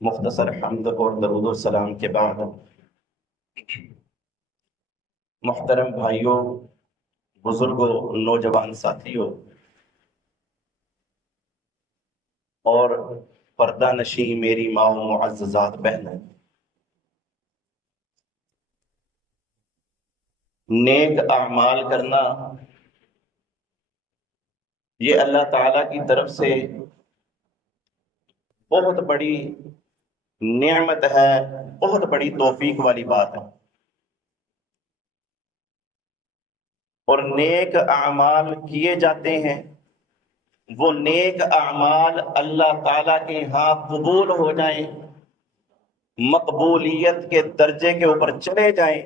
مختصر حمد اور درود و سلام کے بعد محترم بھائیوں، بزرگوں، نوجوان ساتھیوں اور پردہ نشی میری ماں و معززات بہنیں، نیک اعمال کرنا یہ اللہ تعالی کی طرف سے بہت بڑی نعمت ہے، بہت بڑی توفیق والی بات ہے۔ اور نیک اعمال کیے جاتے ہیں، وہ نیک اعمال اللہ تعالیٰ کے ہاں قبول ہو جائیں، مقبولیت کے درجے کے اوپر چلے جائیں،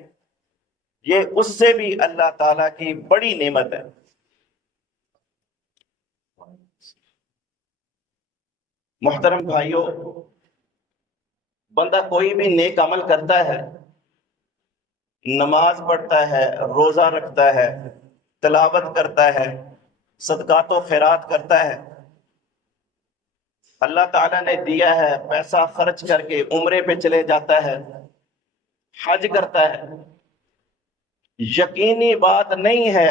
یہ اس سے بھی اللہ تعالیٰ کی بڑی نعمت ہے۔ محترم بھائیوں، بندہ کوئی بھی نیک عمل کرتا ہے، نماز پڑھتا ہے، روزہ رکھتا ہے، تلاوت کرتا ہے، صدقات و خیرات کرتا ہے، اللہ تعالیٰ نے دیا ہے پیسہ خرچ کر کے عمرے پہ چلے جاتا ہے، حج کرتا ہے، یقینی بات نہیں ہے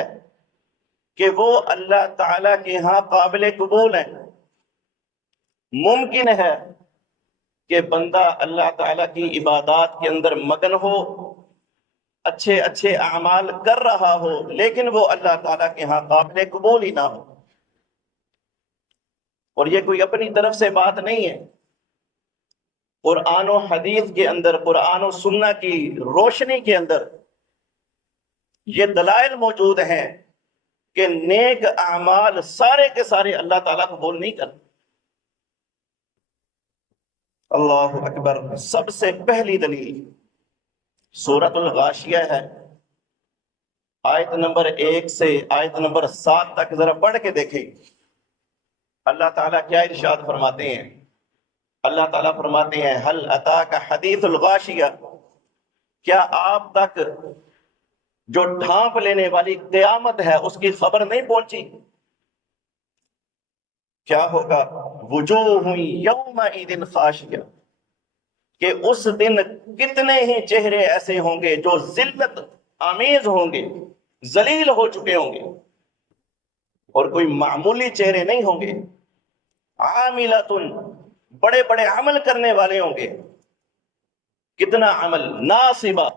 کہ وہ اللہ تعالیٰ کے ہاں قابل قبول ہیں۔ ممکن ہے کہ بندہ اللہ تعالیٰ کی عبادات کے اندر مگن ہو، اچھے اچھے اعمال کر رہا ہو، لیکن وہ اللہ تعالیٰ کے ہاں قابل قبول ہی نہ ہو۔ اور یہ کوئی اپنی طرف سے بات نہیں ہے، قرآن و حدیث کے اندر، قرآن و سنہ کی روشنی کے اندر یہ دلائل موجود ہیں کہ نیک اعمال سارے کے سارے اللہ تعالیٰ قبول نہیں کرتے۔ اللہ اکبر۔ سب سے پہلی دلیل سورۃ الغاشیہ ہے، آیت نمبر 1 سے آیت نمبر 7 تک ذرا پڑھ کے دیکھیں۔ اللہ تعالیٰ کیا ارشاد فرماتے ہیں؟ اللہ تعالیٰ فرماتے ہیں ہل اتاک حدیث الغاشیہ، کیا آپ تک جو ڈھانپ لینے والی قیامت ہے اس کی خبر نہیں پہنچی؟ کیا ہوگا؟ وجوہ یومئذ خاشیہ، کہ اس دن کتنے ہی چہرے ایسے ہوں گے جو ذلت آمیز ہوں گے، ذلیل ہو چکے ہوں گے، اور کوئی معمولی چہرے نہیں ہوں گے۔ عاملۃ، بڑے بڑے عمل کرنے والے ہوں گے۔ کتنا عمل؟ ناصبہ،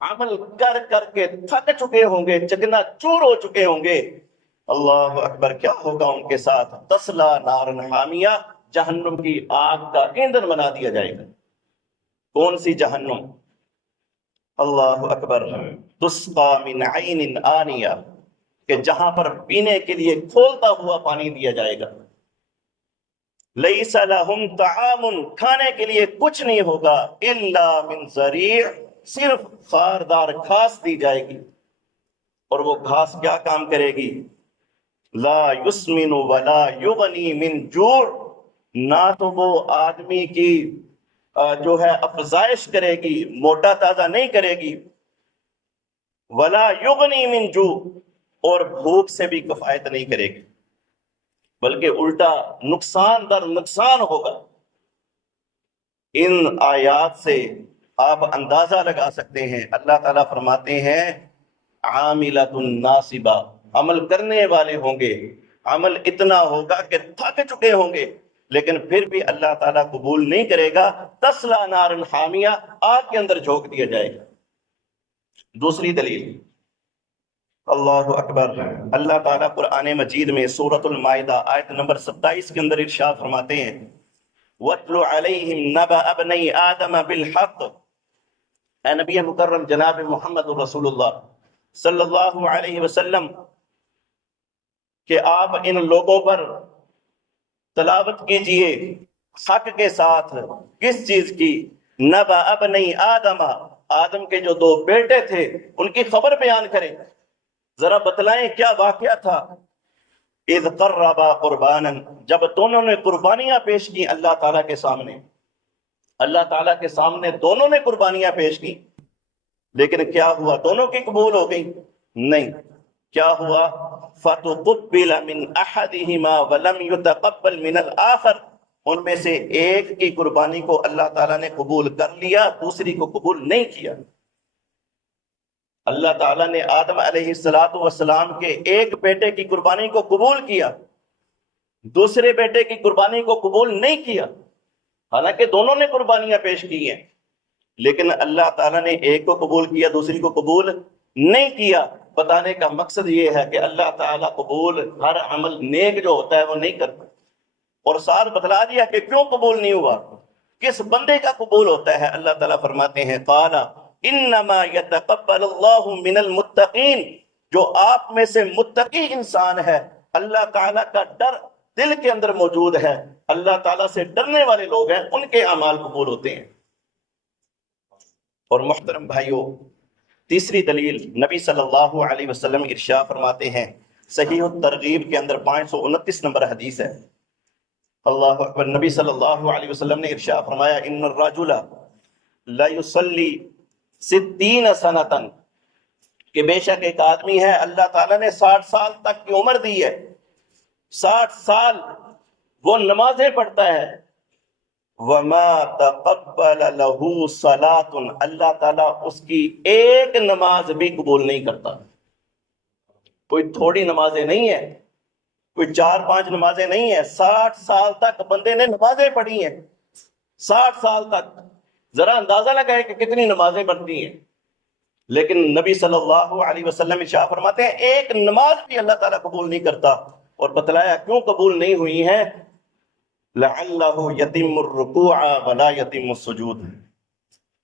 عمل کر کر کے تھک چکے ہوں گے، چکنا چور ہو چکے ہوں گے۔ اللہ اکبر۔ کیا ہوگا ان کے ساتھ؟ تسلا نارن حامیہ، جہنم کی آگ کا ایندھن بنا دیا جائے گا۔ کون سی جہنم؟ اللہ اکبر۔ تسقا من عین آنیہ، کہ جہاں پر پینے کے لیے کھولتا ہوا پانی دیا جائے گا۔ لیس لہم طعام، کھانے کے لیے کچھ نہیں ہوگا، الا من ضریع، صرف خاردار گھاس دی جائے گی، اور وہ گھاس کیا کام کرے گی؟ لا یسمن ولا یغنی من جوع، نہ تو وہ آدمی کی جو ہے افزائش کرے گی، موٹا تازہ نہیں کرے گی، ولا یغنی من جوع، اور بھوک سے بھی کفایت نہیں کرے گی، بلکہ الٹا نقصان در نقصان ہوگا۔ ان آیات سے آپ اندازہ لگا سکتے ہیں، اللہ تعالیٰ فرماتے ہیں عاملۃ ناصبہ، عمل کرنے والے ہوں گے، عمل اتنا ہوگا کہ تھک چکے ہوں گے، لیکن پھر بھی اللہ تعالیٰ قبول نہیں کرے گا۔ تسلا نارن حامیہ، آگ کے اندر جھونک دیا جائے گا۔ دوسری دلیل، اللہ اکبر، اللہ تعالیٰ قرآن مجید میں سورۃ المائدہ آیت نمبر 27 کے اندر ارشاد فرماتے ہیں وَاتْلُ عَلَيْهِمْ نَبَأَ ابْنَيْ آدَمَ بِالْحَقِّ، اے نبی مکرم جناب محمد رسول اللہ صلی اللہ علیہ وسلم، کہ آپ ان لوگوں پر تلاوت کیجئے حق کے ساتھ۔ کس چیز کی؟ نبأ ابنی آدم، آدم کے جو دو بیٹے تھے ان کی خبر بیان کریں، ذرا بتلائیں کیا واقعہ تھا۔ اذ قربا قربانا، جب دونوں نے قربانیاں پیش کی اللہ تعالیٰ کے سامنے، اللہ تعالیٰ کے سامنے دونوں نے قربانیاں پیش کی، لیکن کیا ہوا؟ دونوں کی قبول ہو گئی؟ نہیں۔ کیا ہوا؟ فَتُقُبِّلَ مِنْ أَحَدِهِمَا وَلَمْ يُتَقَبَّلْ مِنَ الْآخَرِ، ان میں سے ایک کی قربانی کو اللہ تعالیٰ نے قبول کر لیا، دوسری کو قبول نہیں کیا۔ اللہ تعالیٰ نے آدم علیہ السلام کے ایک بیٹے کی قربانی کو قبول کیا، دوسرے بیٹے کی قربانی کو قبول نہیں کیا، حالانکہ دونوں نے قربانیاں پیش کی ہیں، لیکن اللہ تعالیٰ نے ایک کو قبول کیا، دوسری کو قبول نہیں کیا۔ بتانے کا مقصد یہ ہے کہ اللہ تعالیٰ قبول ہر عمل نیک جو ہوتا ہے وہ نہیں کرتا، اور ساتھ بتلا دیا کہ کیوں قبول نہیں ہوا، کس بندے کا قبول ہوتا ہے۔ اللہ تعالیٰ فرماتے ہیں قال انما يتقبل الله من المتقین، جو آپ میں سے متقی انسان ہے، اللہ تعالیٰ کا ڈر دل کے اندر موجود ہے، اللہ تعالیٰ سے ڈرنے والے لوگ ہیں، ان کے اعمال قبول ہوتے ہیں۔ اور محترم بھائیوں، تیسری دلیل نبی صلی اللہ علیہ وسلم ارشاد فرماتے ہیں، صحیح الترغیب کے اندر 529 نمبر حدیث ہے، اللہ اکبر، نبی صلی اللہ علیہ وسلم نے ارشاد فرمایا ان الرجل لا يصلي 60 سنتاً، کہ بے شک ایک آدمی ہے، اللہ تعالیٰ نے 60 سال تک کی عمر دی ہے، 60 سال وہ نمازیں پڑھتا ہے، وما تقبل له صلاۃ، اللہ تعالیٰ اس کی ایک نماز بھی قبول نہیں کرتا۔ کوئی تھوڑی نمازیں نہیں ہیں، کوئی 4-5 نمازیں نہیں ہیں، 60 سال تک بندے نے نمازیں پڑھی ہیں، 60 سال تک، ذرا اندازہ لگائے کہ کتنی نمازیں پڑھتی ہیں، لیکن نبی صلی اللہ علیہ وسلم ارشاد فرماتے ہیں ایک نماز بھی اللہ تعالیٰ قبول نہیں کرتا، اور بتلایا کیوں قبول نہیں ہوئی ہیں، لعلہ یتم الرکوع ولا یتم السجود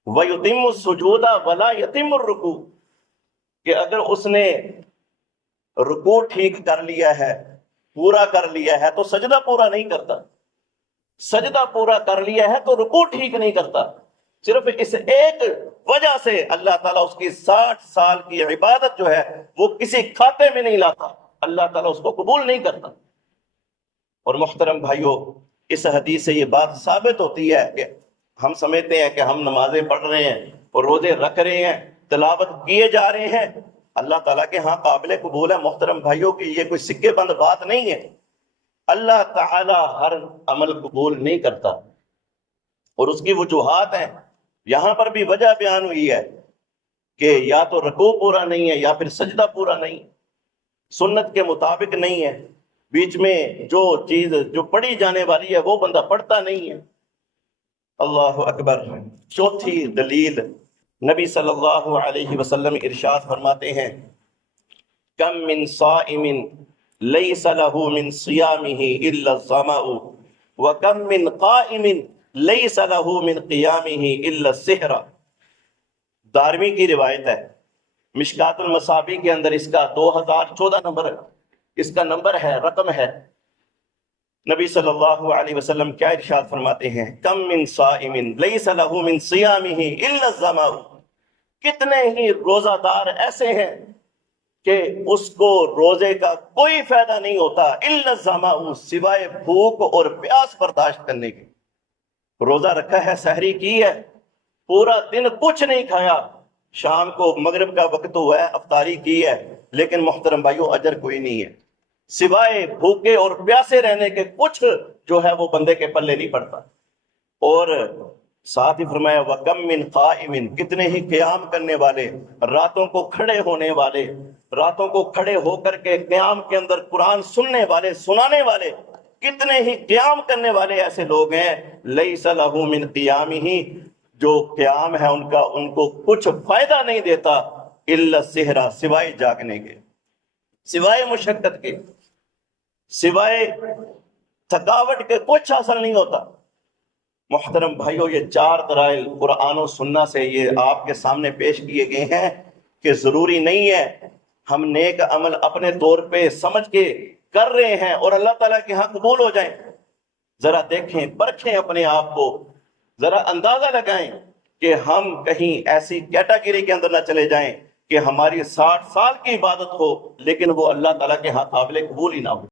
ویتم السجود ولا یتم الرکوع، کہ اگر اس نے رکوع ٹھیک کر لیا ہے، پورا کر لیا ہے، تو سجدہ پورا نہیں کرتا، سجدہ پورا کر لیا ہے تو رکوع ٹھیک نہیں کرتا۔ صرف اس ایک وجہ سے اللہ تعالیٰ اس کی 60 سال کی عبادت جو ہے وہ کسی کھاتے میں نہیں لاتا، اللہ تعالیٰ اس کو قبول نہیں کرتا۔ اور محترم بھائیوں، اس حدیث سے یہ بات ثابت ہوتی ہے کہ ہم سمجھتے ہیں کہ ہم نمازیں پڑھ رہے ہیں اور روزے رکھ رہے ہیں، تلاوت کیے جا رہے ہیں، اللہ تعالیٰ کے ہاں قابل قبول ہے۔ محترم بھائیوں کی یہ کوئی سکے بند بات نہیں ہے، اللہ تعالیٰ ہر عمل قبول نہیں کرتا، اور اس کی وجوہات ہیں، یہاں پر بھی وجہ بیان ہوئی ہے کہ یا تو رکوع پورا نہیں ہے، یا پھر سجدہ پورا نہیں، سنت کے مطابق نہیں ہے، بیچ میں جو چیز جو پڑھی جانے والی ہے وہ بندہ پڑھتا نہیں ہے۔ اللہ اکبر۔ چوتھی دلیل نبی صلی اللہ علیہ وسلم ارشاد فرماتے ہیں کم من صائم لیس له من صیامه الا الظمأ وکم من قائم لیس له من قیامه الا السحر۔ دارمی کی روایت ہے، مشکات المصابیح کے اندر اس کا 2014 نمبر اس کا نمبر ہے، رقم ہے۔ نبی صلی اللہ علیہ وسلم کیا ارشاد فرماتے ہیں، کم من صائم لیس له من صیامه الا الظمأ، کتنے ہی روزہ دار ایسے ہیں کہ اس کو روزے کا کوئی فائدہ نہیں ہوتا، الا الظمأ، سوائے بھوک اور پیاس برداشت کرنے کے۔ روزہ رکھا ہے، سحری کی ہے، پورا دن کچھ نہیں کھایا، شام کو مغرب کا وقت ہوا ہے، افطاری کی ہے، لیکن محترم بھائیوں اجر کوئی نہیں ہے، سوائے بھوکے اور پیاسے رہنے کے کچھ جو ہے وہ بندے کے پلے نہیں پڑتا۔ اور ساتھ ہی فرمایا وَكَمْ مِنْ قَائِمٍ، کتنے ہی قیام کرنے والے، راتوں کو کھڑے ہونے والے، راتوں کو کھڑے ہو کر کے قیام کے اندر قرآن سننے والے، سنانے والے، کتنے ہی قیام کرنے والے ایسے لوگ ہیں، لَيْسَ لَهُ مِنْ قِيَامِهِ، جو قیام ہے ان کا ان کو کچھ فائدہ نہیں دیتا، إِلَّا السِّحْرَ، سوائے جاگنے کے، سوائے مشقت کے، سوائے تھکاوٹ کے کچھ حاصل نہیں ہوتا۔ محترم بھائیوں، یہ 4 دلائل قرآن و سنت سے یہ آپ کے سامنے پیش کیے گئے ہیں کہ ضروری نہیں ہے ہم نیک عمل اپنے طور پہ سمجھ کے کر رہے ہیں اور اللہ تعالیٰ کے ہاں قبول ہو جائیں۔ ذرا دیکھیں، پرکھیں اپنے آپ کو، ذرا اندازہ لگائیں کہ ہم کہیں ایسی کیٹیگری کے اندر نہ چلے جائیں کہ ہماری 60 سال کی عبادت ہو لیکن وہ اللہ تعالیٰ کے ہاں قابل قبول ہی نہ ہو۔